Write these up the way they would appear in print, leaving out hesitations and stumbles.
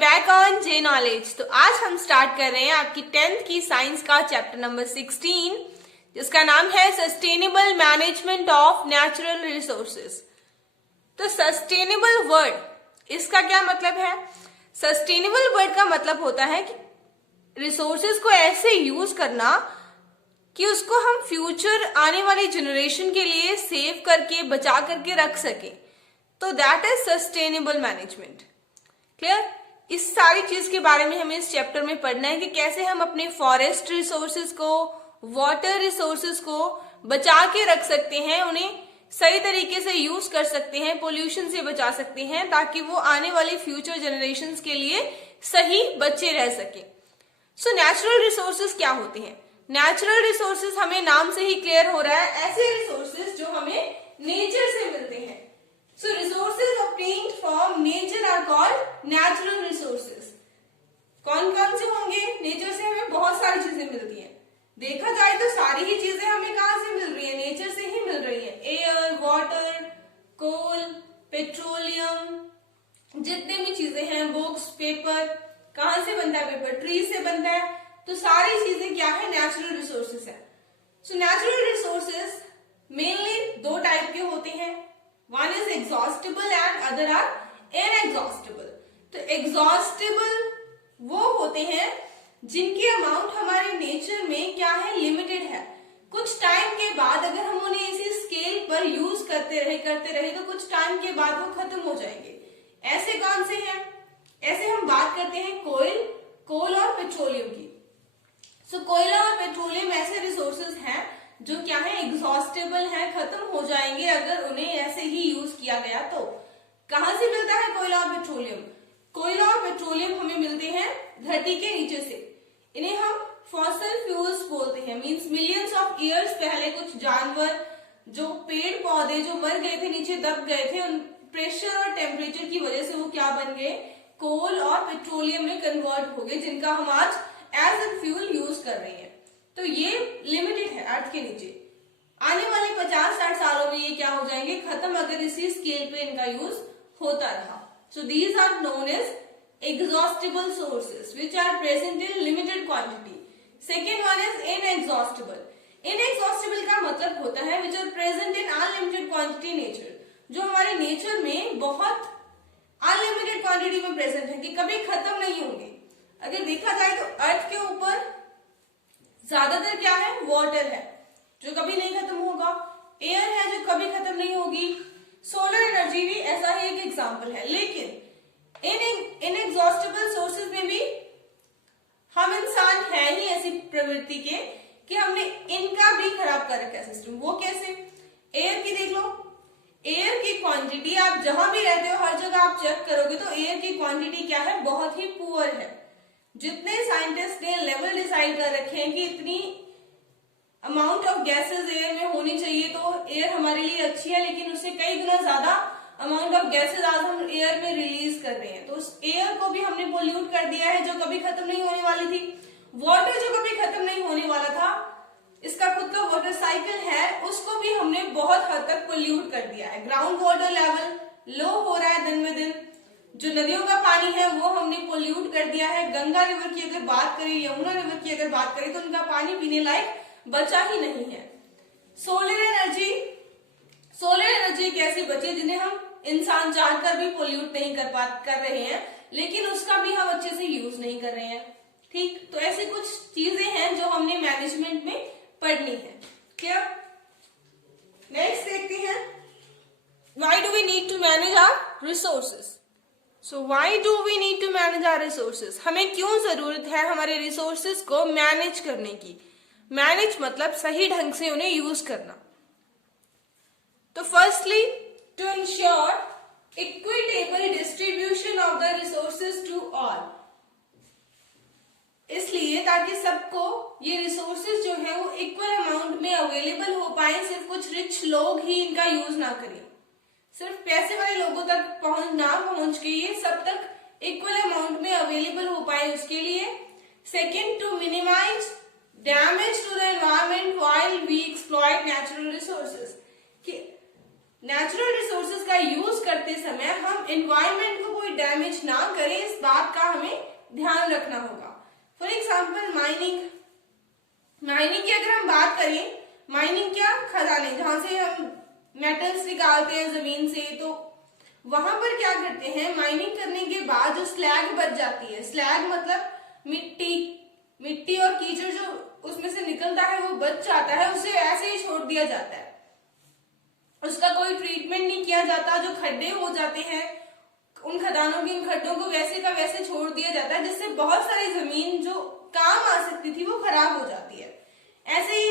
Back on J knowledge. तो आज हम स्टार्ट कर रहे हैं आपकी 10th की साइंस का चैप्टर नंबर 16, जिसका नाम है sustainable management of natural resources. तो सस्टेनेबल वर्ड, इसका क्या मतलब है? सस्टेनेबल वर्ड का मतलब होता है कि रिसोर्सेज को ऐसे यूज करना कि उसको हम फ्यूचर आने वाली जनरेशन के लिए सेव करके बचा करके रख सके। तो that is sustainable management. Clear? इस सारी चीज के बारे में हमें इस चैप्टर में पढ़ना है कि कैसे हम अपने फॉरेस्ट रिसोर्सेज को, वाटर रिसोर्सेज को बचा के रख सकते हैं, उन्हें सही तरीके से यूज कर सकते हैं, पोल्यूशन से बचा सकते हैं, ताकि वो आने वाली फ्यूचर जनरेशंस के लिए सही बचे रह सके। सो नेचुरल रिसोर्सेज क्या होते हैं? नेचुरल रिसोर्सेज हमें नाम से ही क्लियर हो रहा है, ऐसे रिसोर्सेज जो हमें नेचर से मिलते हैं। So resources obtained from nature are called natural resources. कौन कौन से होंगे? नेचर से हमें बहुत सारी चीजें मिलती हैं। देखा जाए तो सारी ही चीजें हमें कहाँ से मिल रही है? नेचर से ही मिल रही है। एयर, वाटर, कोल, पेट्रोलियम, जितने भी चीजें हैं, बुक्स, पेपर, कहाँ से बनता है पेपर? ट्री से बनता है। तो सारी चीजें क्या है? नेचुरल रिसोर्सेज है। सो नेचुरल रिसोर्सेज मेनली दो टाइप के होते हैं। One is exhaustible and other are inexhaustible. तो exhaustible वो होते हैं जिनके अमाउंट हमारे नेचर में क्या है? लिमिटेड है। कुछ टाइम के बाद अगर हम उन्हें इसी स्केल पर यूज करते रहे तो कुछ टाइम के बाद वो खत्म हो जाएंगे। ऐसे कौन से हैं? ऐसे हम बात करते हैं कोल और पेट्रोलियम की। सो कोयला और पेट्रोलियम ऐसे रिसोर्सेज हैं जो क्या है? एग्जॉस्टेबल है, खत्म हो जाएंगे अगर उन्हें ऐसे ही यूज किया गया तो। कहां से मिलता है कोयला और पेट्रोलियम? कोयला और पेट्रोलियम हमें मिलते हैं धरती के नीचे से। इन्हें हम फॉसिल फ्यूल्स बोलते हैं। मींस मिलियंस ऑफ ईयर्स पहले कुछ जानवर, जो पेड़ पौधे जो मर गए थे, नीचे दब गए थे, उन प्रेशर और टेम्परेचर की वजह से वो क्या बन गए? कोल और पेट्रोलियम में कन्वर्ट हो गए, जिनका हम आज एज ए फ्यूल यूज कर रहे हैं। तो ये लिमिटेड है अर्थ के नीचे। आने वाले 50-60 सालों में ये क्या हो जाएंगे? खत्म, अगर इसी स्केल पे इनका यूज होता रहा। So these are known as exhaustible sources which are present in limited quantity. Second one is inexhaustible. Inexhaustible का मतलब होता है which are present in unlimited quantity nature. जो हमारे नेचर में बहुत अनलिमिटेड क्वांटिटी में प्रेजेंट है कि कभी खत्म नहीं होंगे। अगर देखा जाए तो अर्थ के ऊपर ज्यादातर क्या है? वाटर है जो कभी नहीं खत्म होगा, एयर है जो कभी खत्म नहीं होगी, सोलर एनर्जी भी ऐसा ही एक एग्जांपल है। लेकिन इनएग्जॉस्टेबल सोर्सेज में भी हम इंसान है ही ऐसी प्रवृत्ति के कि हमने इनका भी खराब कर रखा है सिस्टम। वो कैसे? एयर की देख लो। एयर की क्वांटिटी आप जहां भी रहते हो हर जगह आप चेक करोगे तो एयर की क्वांटिटी क्या है? बहुत ही पुअर है। जितने साइंटिस्ट ने लेवल डिसाइड कर रखे हैं कि इतनी अमाउंट ऑफ गैसेस एयर में होनी चाहिए तो एयर हमारे लिए अच्छी है, लेकिन उससे कई गुना ज्यादा अमाउंट ऑफ गैसेस आज हम एयर में रिलीज कर रहे हैं। तो उस एयर को भी हमने पोल्यूट कर दिया है, जो कभी खत्म नहीं होने वाली थी। वाटर जो कभी खत्म नहीं होने वाला था, इसका खुद का वाटर साइकिल है, उसको भी हमने बहुत हद तक पोल्यूट कर दिया है। ग्राउंड वाटर लेवल लो हो रहा है दिन में दिन। जो नदियों का पानी है वो हमने पोल्यूट कर दिया है। गंगा रिवर की अगर बात करें, यमुना रिवर की अगर बात करें, तो उनका पानी पीने लायक बचा ही नहीं है। सोलर एनर्जी एक ऐसी बची जिन्हें हम इंसान जानकर भी पोल्यूट नहीं कर रहे हैं, लेकिन उसका भी हम अच्छे से यूज नहीं कर रहे हैं। ठीक, तो ऐसी कुछ चीजें हैं जो हमने मैनेजमेंट में पढ़नी है। क्या नेक्स्ट देखते हैं, why do we need to manage our resources. So why do we need to manage our resources? हमें क्यों जरूरत है हमारे रिसोर्सेज को मैनेज करने की? मैनेज मतलब सही ढंग से उन्हें यूज करना। तो firstly to ensure equitable distribution of the resources to all. इसलिए ताकि सबको ये रिसोर्सेज जो है वो इक्वल अमाउंट में अवेलेबल हो पाए। सिर्फ कुछ रिच लोग ही इनका यूज ना करें, सिर्फ पैसे वाले लोगों तक पहुंच के ये सब तक इक्वल अमाउंट में अवेलेबल हो पाए, उसके लिए। Second, to minimise damage to the environment while we exploit natural resources. कि नेचुरल रिसोर्सेज का यूज करते समय हम एनवायरमेंट को कोई डैमेज ना करें, इस बात का हमें ध्यान रखना होगा। फॉर एग्जाम्पल माइनिंग की अगर हम बात करें, माइनिंग क्या, खदानें, जहां से हम मेटल्स निकालते हैं जमीन से, तो वहां पर क्या करते हैं, माइनिंग करने के बाद जो स्लैग बच जाती है, स्लैग मतलब मिट्टी और कीचड़ जो उसमें से निकलता है वो बच जाता है, उसे ऐसे ही छोड़ दिया जाता है, उसका कोई ट्रीटमेंट नहीं किया जाता। जो खड्डे हो जाते हैं उन खदानों के, इन खड्डों को वैसे का वैसे छोड़ दिया जाता है, जिससे बहुत सारी जमीन जो काम आ सकती थी वो खराब हो जाती है। ऐसे ही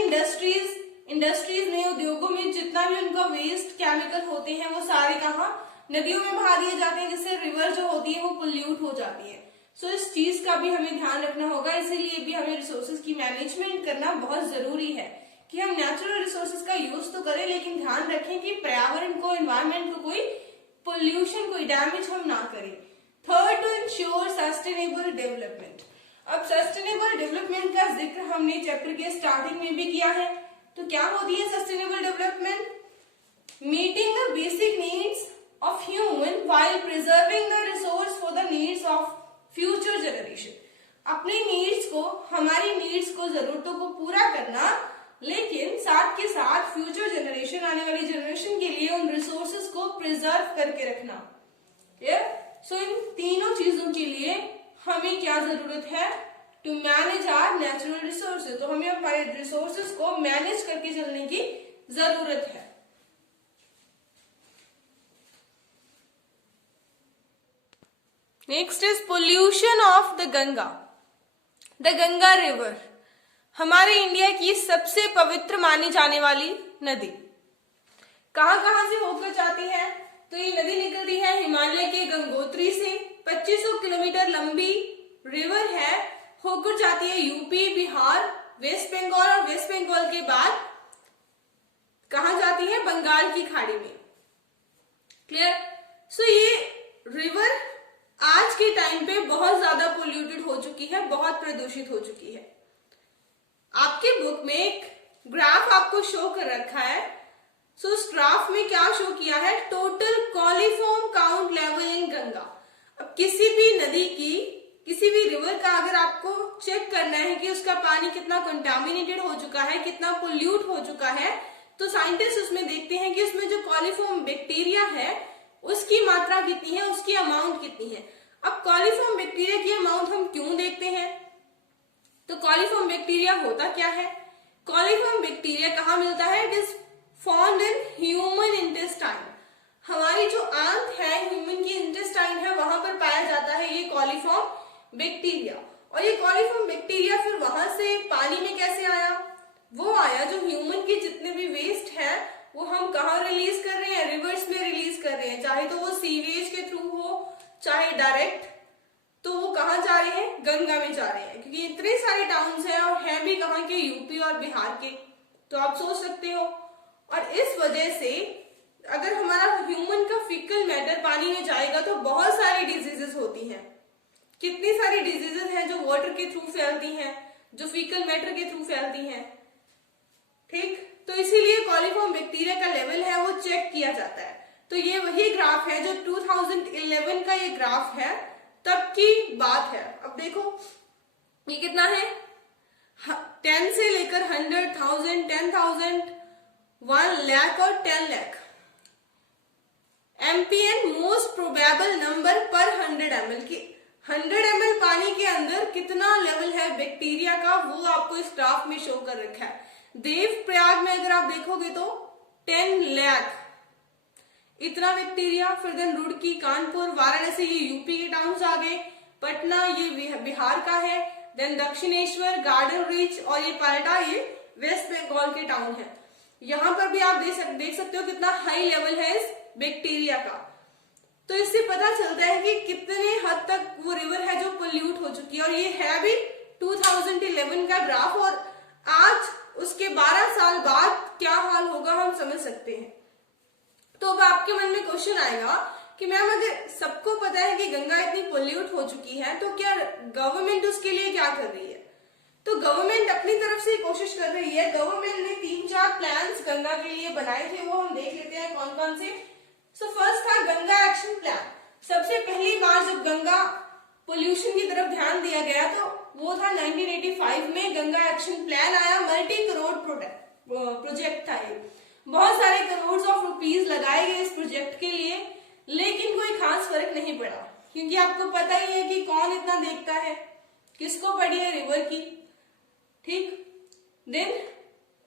इंडस्ट्रीज में, उद्योगों में जितना भी उनका वेस्ट केमिकल होते हैं वो सारे कहाँ, नदियों में बहा दिए जाते हैं, जिससे रिवर जो होती है वो पोल्यूट हो जाती है। सो इस चीज का भी हमें ध्यान रखना होगा। इसीलिए भी हमें रिसोर्सेज की मैनेजमेंट करना बहुत जरूरी है कि हम नेचुरल रिसोर्सेज का यूज तो करें, लेकिन ध्यान रखें कि पर्यावरण को, एनवायरमेंट को कोई पोल्यूशन, कोई डैमेज हम ना करें। Third, to ensure sustainable development. अब सस्टेनेबल डेवलपमेंट का जिक्र हमने चैप्टर के स्टार्टिंग में भी किया है। तो क्या होती है sustainable development? Meeting the basic needs of human while preserving the resource for the needs of future generation. अपनी नीड्स को, हमारी नीड्स को, जरूरतों को पूरा करना, लेकिन साथ के साथ फ्यूचर जनरेशन, आने वाली जनरेशन के लिए उन रिसोर्सेज को प्रिजर्व करके रखना। सो इन तीनों चीजों के लिए हमें क्या जरूरत है? To manage our natural resources. तो हमें हमारे रिसोर्सेज को मैनेज करके चलने की जरूरत है। Next is pollution of the Ganga. The Ganga river हमारे इंडिया की सबसे पवित्र मानी जाने वाली नदी। कहां से होकर जाती है? तो ये नदी निकलती है हिमालय के गंगोत्री से। 2500 किलोमीटर लंबी रिवर है, होकर जाती है यूपी, बिहार, वेस्ट बंगाल, और वेस्ट बंगाल के बाद कहां जाती है? बंगाल की खाड़ी में। क्लियर? सो ये रिवर आज के टाइम पे बहुत ज्यादा पोल्यूटेड हो चुकी है, बहुत प्रदूषित हो चुकी है। आपके बुक में एक ग्राफ आपको शो कर रखा है। सो उस ग्राफ में क्या शो किया है? Total coliform count level in Ganga. अब किसी भी नदी की, किसी भी रिवर का अगर आपको चेक करना है कि उसका पानी कितना कंटामिनेटेड हो चुका है, कितना पोल्यूट हो चुका है, तो साइंटिस्ट उसमें देखते हैं कि उसमें जो कॉलीफॉर्म बैक्टीरिया है उसकी मात्रा कितनी है, उसकी अमाउंट कितनी है। अब कॉलीफॉर्म बैक्टीरिया की अमाउंट हम क्यों देखते हैं? तो कॉलीफॉर्म बैक्टीरिया होता क्या है? कॉलीफॉर्म बैक्टीरिया कहाँ मिलता है? It is found in human intestine. हमारी जो आंत है, ह्यूमन की इंटेस्टाइन है, वहां पर पाया जाता है ये कॉलीफॉर्म बैक्टीरिया। और ये कॉलीफॉर्म बैक्टीरिया फिर वहां से पानी में कैसे आया? वो आया जो ह्यूमन के जितने भी वेस्ट है वो हम कहाँ रिलीज कर रहे हैं? रिवर्स में रिलीज कर रहे हैं, चाहे तो वो सीवेज के थ्रू हो, चाहे डायरेक्ट। तो वो कहाँ जा रहे हैं? गंगा में जा रहे हैं, क्योंकि इतने सारे टाउन्स हैं और हैं भी कहाँ के? यूपी और बिहार के। तो आप सोच सकते हो। और इस वजह से अगर हमारा ह्यूमन का फीकल मैटर पानी में जाएगा तो बहुत सारी डिजीजेस होती हैं। कितनी सारी डिजीजेस हैं जो वाटर के थ्रू फैलती हैं, जो फीकल मैटर के थ्रू फैलती हैं। ठीक, तो इसीलिए कॉलीफॉर्म बैक्टीरिया का लेवल है वो चेक किया जाता है। तो ये वही ग्राफ है जो 2011 का ये ग्राफ है, तब की बात है। अब देखो ये कितना है? 10 से लेकर 100,000, 10,000, 1 लाख और 10 lakh MPN most probable number पर 100 ml की। 100 ml पानी के अंदर कितना लेवल है बैक्टीरिया का, वो आपको इस ग्राफ में शो कर रखा है। देव प्रयाग में अगर आप देखोगे तो 10 लाख इतना बैक्टीरिया। फिर देन रुड़की, कानपुर, वाराणसी, ये यूपी के टाउन्स आ गए। पटना ये बिहार का है। देन दक्षिणेश्वर, गार्डन रीच और ये पाल्टा ये वेस्ट बंगाल के टाउन है। यहाँ पर भी आप देख सकते हो कितना हाई लेवल है इस बैक्टीरिया का। तो इससे पता चलता है कि कितने हद तक वो रिवर है जो पोल्यूट हो चुकी है। और ये है भी 2011 का ग्राफ, और आज उसके 12 साल बाद क्या हाल होगा हम समझ सकते हैं। तो अब आपके मन में क्वेश्चन आएगा कि मैम अगर सबको पता है कि गंगा इतनी पोल्यूट हो चुकी है तो क्या गवर्नमेंट उसके लिए क्या कर रही है? तो गवर्नमेंट अपनी तरफ से कोशिश कर रही है। गवर्नमेंट ने 3-4 प्लान्स गंगा के लिए बनाए थे, वो हम देख लेते हैं कौन कौन से। सो फर्स्ट था गंगा एक्शन प्लान। सबसे पहली बार जब गंगा पोल्यूशन की तरफ ध्यान दिया गया तो वो था 1985 में गंगा एक्शन प्लान आया। मल्टी करोड़ प्रोजेक्ट था ये, बहुत सारे करोड़ ऑफ रुपीज लगाए गए इस प्रोजेक्ट के लिए, लेकिन कोई खास फर्क नहीं पड़ा, क्योंकि आपको पता ही है कि कौन इतना देखता है, किसको पड़ी है रिवर की, ठीक। देन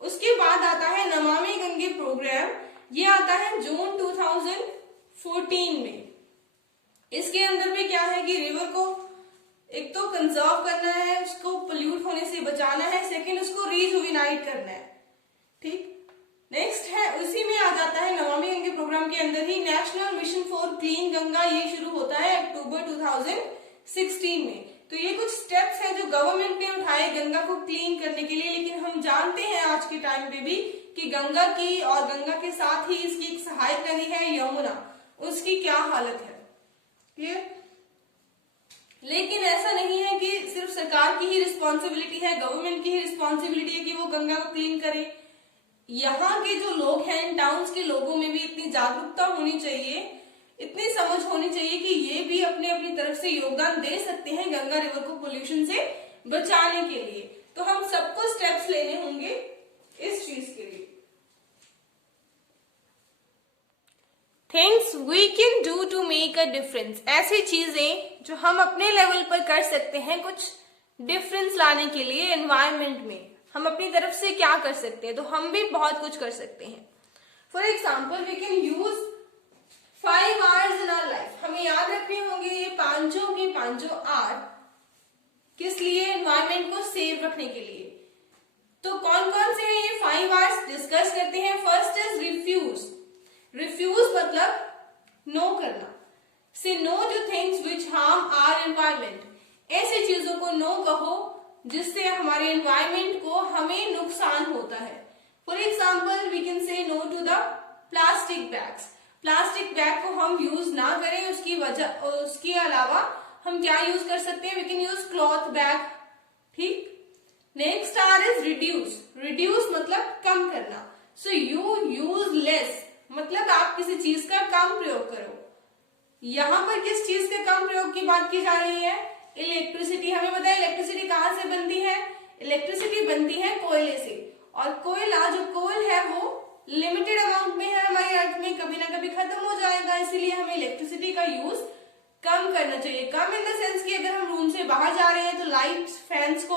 उसके बाद आता है नमामि गंगे प्रोग्राम, ये आता है जून 2014 में। इसके अंदर भी क्या है कि रिवर को एक तो कंजर्व करना है, उसको पोल्यूट होने से बचाना है, सेकंड उसको रिजुविनाइट करना है, ठीक। नेक्स्ट है, उसी में आ जाता है नमामि गंगे प्रोग्राम के अंदर ही national mission for clean Ganga, ये शुरू होता है अक्टूबर 2016 में। तो ये कुछ स्टेप्स हैं जो गवर्नमेंट ने उठाए गंगा को क्लीन करने के लिए, लेकिन हम जानते हैं आज के टाइम पे भी कि गंगा की और गंगा के साथ ही इसकी एक सहायक नदी है यमुना, उसकी क्या हालत है, क्लियर। लेकिन ऐसा नहीं है कि सिर्फ सरकार की ही रिस्पॉन्सिबिलिटी है, गवर्नमेंट की ही रिस्पॉन्सिबिलिटी है कि वो गंगा को क्लीन करे। यहाँ के जो लोग हैं, इन टाउन्स के लोगों में भी इतनी जागरूकता होनी चाहिए, इतनी समझ होनी चाहिए कि ये भी अपने अपनी तरफ से योगदान दे सकते हैं गंगा रिवर को पोल्यूशन से बचाने के लिए। तो हम सबको स्टेप्स लेने होंगे इस चीज के लिए। Things we can do to make a difference, ऐसी चीजें जो हम अपने लेवल पर कर सकते हैं कुछ डिफरेंस लाने के लिए एनवायरमेंट में। हम अपनी तरफ से क्या कर सकते हैं, तो हम भी बहुत कुछ कर सकते हैं। For example we can use 5 Rs in our life. हमें याद रखने होंगे ये पांचों आर किस लिए, एनवायरमेंट को सेव रखने के लिए। तो कौन कौन से हैं ये 5 आवर्स, डिस्कस करते हैं। First is refuse. रिफ्यूज मतलब नो करना, say no to things which harm our environment. ऐसी चीजों को नो कहो जिससे हमारे एनवायरमेंट को हमें नुकसान होता है। For example we can say no to the plastic bags. Plastic bag को हम यूज ना करें, उसके अलावा हम क्या यूज कर सकते हैं, we can use cloth bag, ठीक। Next R is reduce. Reduce मतलब कम करना। सो यू यूज लेस मतलब आप किसी चीज का कम प्रयोग करो। यहाँ पर किस चीज के कम प्रयोग की बात की जा रही है, इलेक्ट्रिसिटी। हमें पता है इलेक्ट्रिसिटी कहाँ से बनती है, इलेक्ट्रिसिटी बनती है कोयले से, और कोयला जो कोल है वो लिमिटेड अमाउंट में है हमारी अर्थ में, कभी ना कभी खत्म हो जाएगा, इसीलिए हमें इलेक्ट्रिसिटी का यूज कम करना चाहिए। कम इन द सेंस कि अगर हम रूम से बाहर जा रहे हैं तो लाइट्स फैंस को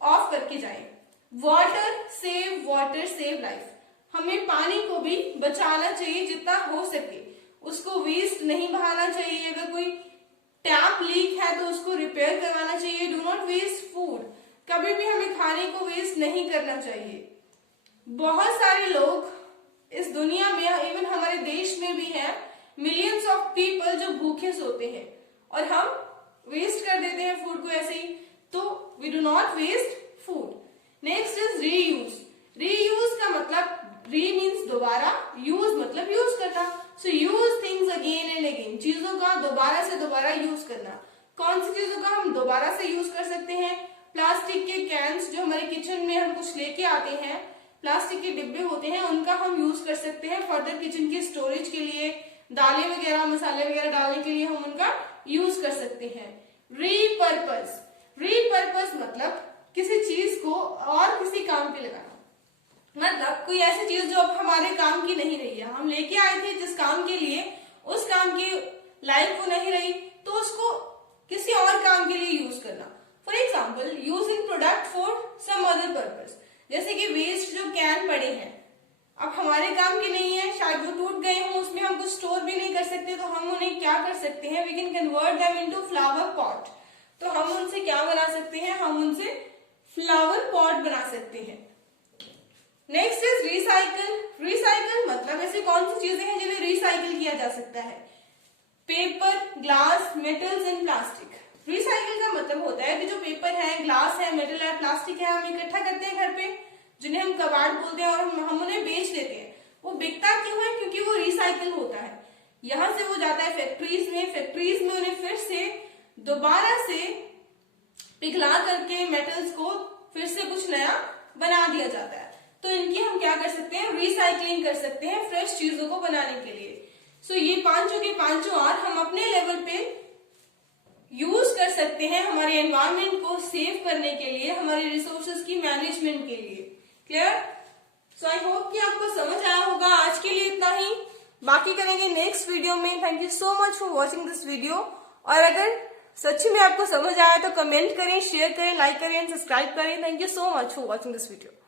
ऑफ करके जाएं। Water save life. हमें पानी को भी बचाना चाहिए जितना हो सके, उसको वेस्ट नहीं बहाना चाहिए। अगर कोई टैप लीक है तो उसको रिपेयर करवाना चाहिए। डू नॉट वेस्ट फूड, कभी भी हमें खाने को वेस्ट नहीं करना चाहिए। बहुत सारे लोग इस दुनिया में, इवन हमारे देश में भी हैं, मिलियंस ऑफ पीपल जो भूखे सोते हैं और हम वेस्ट कर देते हैं फूड को ऐसे ही। तो we do not waste food. Next is reuse. Reuse का मतलब री मीन्स दोबारा, यूज मतलब यूज करना। So use things again and again, चीजों का दोबारा से दोबारा यूज करना। कौन सी चीजों का हम दोबारा से यूज कर सकते हैं, प्लास्टिक के कैंस जो हमारे किचन में हम कुछ लेके आते हैं, प्लास्टिक के डिब्बे होते हैं, उनका हम यूज कर सकते हैं फर्दर किचन की स्टोरेज के लिए, दालें वगैरह मसाले वगैरह डालने के लिए हम उनका यूज कर सकते हैं। रीपर्पस। रीपर्पस मतलब किसी चीज को और किसी काम पे लगाना, मतलब कोई ऐसी चीज जो अब हमारे काम की नहीं रही है, हम लेके आए थे जिस काम के लिए, उस काम की लाइफ वो नहीं रही, तो उसको किसी और काम के लिए यूज करना। For example using product for some other purpose. जैसे कि वेस्ट जो कैन पड़े हैं अब हमारे काम के नहीं है, शायद वो टूट गए हों, उसमें हम कुछ स्टोर भी नहीं कर सकते, तो हम उन्हें क्या कर सकते हैं, we can convert them into flower pot. तो हम उनसे क्या बना सकते हैं, हम उनसे फ्लावर पॉट बना सकते हैं। Next is recycle. रिसाइकल मतलब ऐसी कौन सी चीजें हैं जिन्हें रिसाइकल किया जा सकता है, paper, glass, metals and plastic. Recycle का मतलब होता है कि जो पेपर है, ग्लास है, मेटल है, प्लास्टिक है, हम इकट्ठा करते हैं घर पे, जिन्हें हम कबाड़ बोलते हैं, और हम उन्हें बेच देते हैं। वो बिकता क्यों है, क्योंकि वो रिसाइकल होता है। यहाँ से वो जाता है फैक्ट्रीज में, फैक्ट्रीज में उन्हें फिर से दोबारा से पिघला करके मेटल्स को फिर से कुछ नया बना दिया जाता है। तो इनकी हम क्या कर सकते हैं, रिसाइकलिंग कर सकते हैं फ्रेश चीजों को बनाने के लिए। सो ये पांचों के पांचों आर हम अपने लेवल पे यूज कर सकते हैं हमारे एनवायरमेंट को सेव करने के लिए, हमारे रिसोर्सेज की मैनेजमेंट के लिए। क्लियर? सो आई होप कि आपको समझ आया होगा। आज के लिए इतना ही, बाकी करेंगे नेक्स्ट वीडियो में। Thank you so much for watching this video. और अगर सच्ची में आपको समझ आया तो कमेंट करें, शेयर करें, लाइक करें एंड सब्सक्राइब करें। Thank you so much for watching this video.